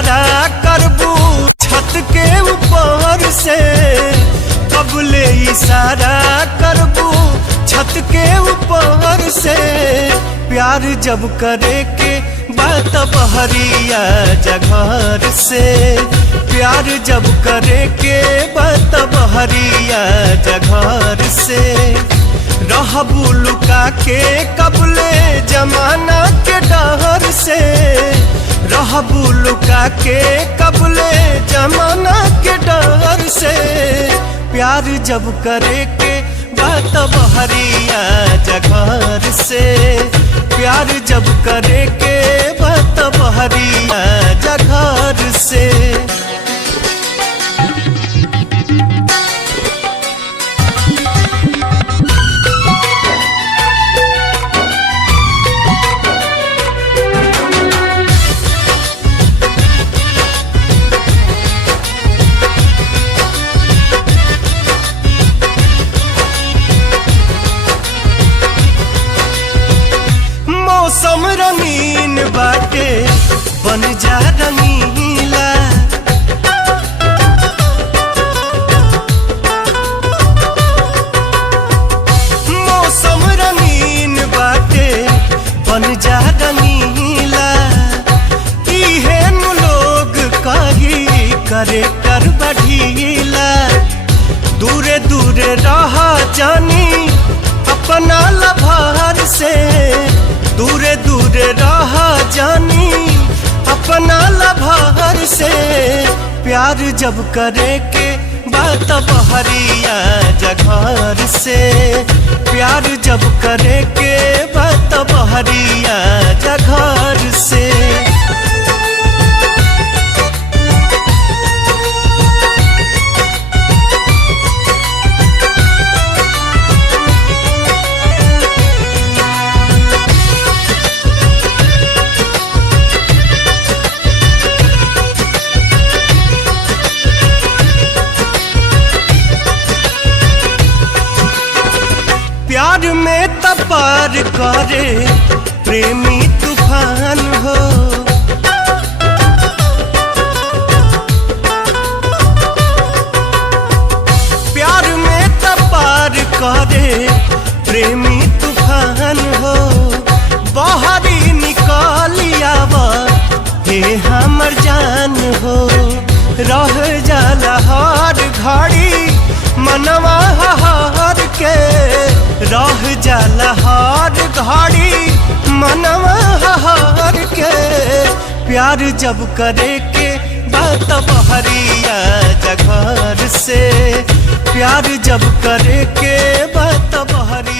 इशारा करबू छत के ऊपर से, कबले इशारा करबू छत के ऊपर से। प्यार जब करे के बात बहरिया जघर से, प्यार जब करे के बात बहरिया जघर से। रहबू लुका के कबले जमाना के डर से, रहबू लुका के कबले जमाना के डर से। प्यार जब करे के बात बहरिया जघर से, प्यार जब करे के बात बहरिया जघर से। मौसम रंगीन बाटे बन जा रंगीला, मौसम रंगीन बाटे बन जा रंगीला। इहे नु लोग कही करे कर बढ़ीला, दूरे दूरे रह जानी अपना लभार से, दूरे दूरे रह जानी अपना लभार से। प्यार जब करे के बात बहरिया जघर से, प्यार जब करे के बात बहरिया जघर से। प्यार में तपार करे प्रेमी तूफान हो, प्यार में तपार करे प्रेमी तूफान हो। बाहरी निकालिया हे हमर जान हो, रह जाला हर घड़ी मनवा हार के, रह जाला हर घड़ी मनवा हार के। प्यार जब करे के बात बहरिया जघर से, प्यार जब करे के बात बहरिया